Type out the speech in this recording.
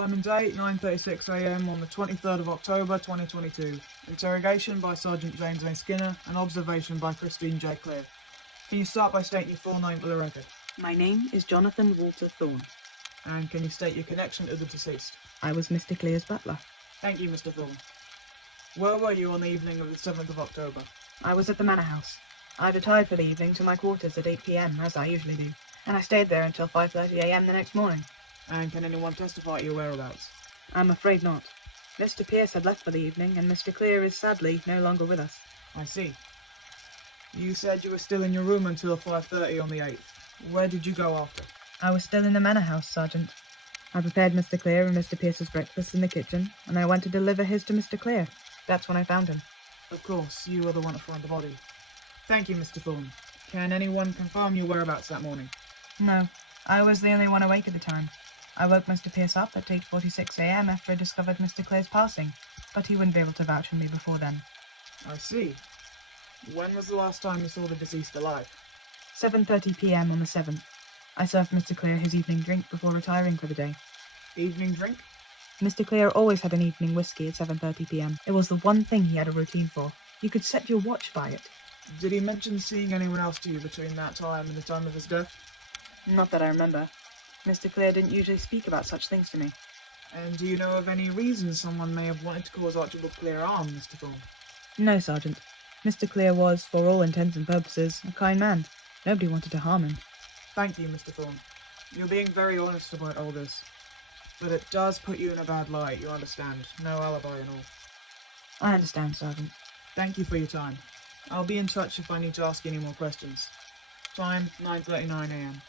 Time and date, 9:36 a.m. on the 23rd of October 2022. Interrogation by Sergeant James A. Skinner and observation by Christine J. Cleer. Can you start by stating your full name for the record? My name is Jonathan Walter Thawne. And can you state your connection to the deceased? I was Mr. Cleer's butler. Thank you, Mr. Thawne. Where were you on the evening of the 7th of October? I was at the manor house. I retired for the evening to my quarters at 8 p.m, as I usually do, and I stayed there until 5:30 a.m. the next morning. And can anyone testify to your whereabouts? I'm afraid not. Mr. Pierce had left for the evening, and Mr. Cleer is sadly no longer with us. I see. You said you were still in your room until 5:30 on the 8th. Where did you go after? I was still in the manor house, Sergeant. I prepared Mr. Cleer and Mr. Pierce's breakfast in the kitchen, and I went to deliver his to Mr. Cleer. That's when I found him. Of course, you were the one to find the body. Thank you, Mr. Thawne. Can anyone confirm your whereabouts that morning? No, I was the only one awake at the time. I woke Mr. Pierce up at 8:46 a.m. after I discovered Mr. Cleer's passing, but he wouldn't be able to vouch for me before then. I see. When was the last time you saw the deceased alive? 7:30 p.m. on the 7th. I served Mr. Cleer his evening drink before retiring for the day. Evening drink? Mr. Cleer always had an evening whiskey at 7:30 p.m. It was the one thing he had a routine for. You could set your watch by it. Did he mention seeing anyone else to you between that time and the time of his death? Not that I remember. Mr. Cleer didn't usually speak about such things to me. And do you know of any reason someone may have wanted to cause Archibald Cleer harm, Mr. Thawne? No, Sergeant. Mr. Cleer was, for all intents and purposes, a kind man. Nobody wanted to harm him. Thank you, Mr. Thawne. You're being very honest about all this. But it does put you in a bad light, you understand. No alibi and all. I understand, Sergeant. Thank you for your time. I'll be in touch if I need to ask any more questions. Time, 9:39 a.m.